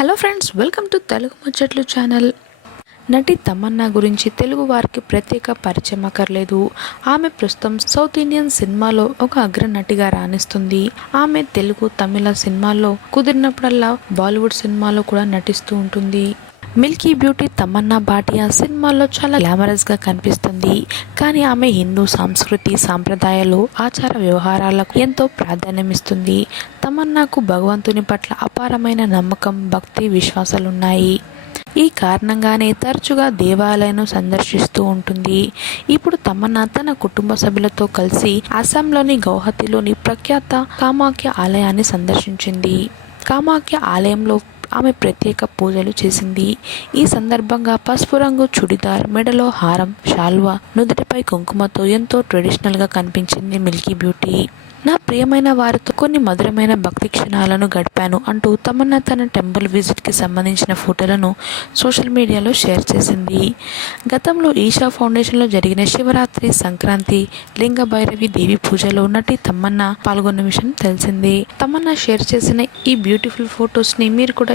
Hello friends welcome to Telugu ముచ్చట్లు channel. నటి తమన్నా గురించి తెలుగు వారికి ప్రత్యేక పరిచయం అక్కర్లేదు. ఆమె ప్రస్తుతం సౌత్ ఇండియన్ సినిమాలో ఒక అగ్రనటిగా రాణిస్తుంది. ఆమె తెలుగు తమిళ సినిమాల్లో కుదిరినప్పుడల్లా బాలీవుడ్ సినిమాలో కూడా నటిస్తూ ఉంటుంది. మిల్కీ బ్యూటీ తమన్నా భాటియా సినిమాల్లో చాలా గ్లామరస్గా కనిపిస్తుంది. కానీ ఆమె హిందూ సంస్కృతి సాంప్రదాయాలు ఆచార వ్యవహారాలకు ఎంతో ప్రాధాన్యమిస్తుంది. తమన్నాకు భగవంతుని పట్ల అపారమైన నమ్మకం భక్తి విశ్వాసాలున్నాయి. ఈ కారణంగానే తరచుగా దేవాలయాన్ని సందర్శిస్తూ ఉంటుంది. ఇప్పుడు తమన్నా తన కుటుంబ సభ్యులతో కలిసి అస్సాంలోని గౌహతిలోని ప్రఖ్యాత కామాఖ్య ఆలయాన్ని సందర్శించింది. కామాఖ్య ఆలయంలో ఆమె ప్రత్యేక పూజలు చేసింది. ఈ సందర్భంగా పసుపు రంగు చుడిదార్ మెడలో హారం శాల్వా నుదుటిపై కుంకుమతో ఎంతో ట్రెడిషనల్గా కనిపించింది మిల్కీ బ్యూటీ. నా ప్రియమైన వారితో కొన్ని మధురమైన భక్తి క్షణాలను గడిపాను అంటూ తమన్నా తన టెంపుల్ విజిట్కి సంబంధించిన ఫోటోలను సోషల్ మీడియాలో షేర్ చేసింది. గతంలో ఈషా ఫౌండేషన్లో జరిగిన శివరాత్రి సంక్రాంతి లింగ భైరవి దేవి పూజలో నటి తమన్నా పాల్గొన్న విషయం తెలిసింది. తమన్నా షేర్ చేసిన ఈ బ్యూటిఫుల్ ఫొటోస్ని మీరు కూడా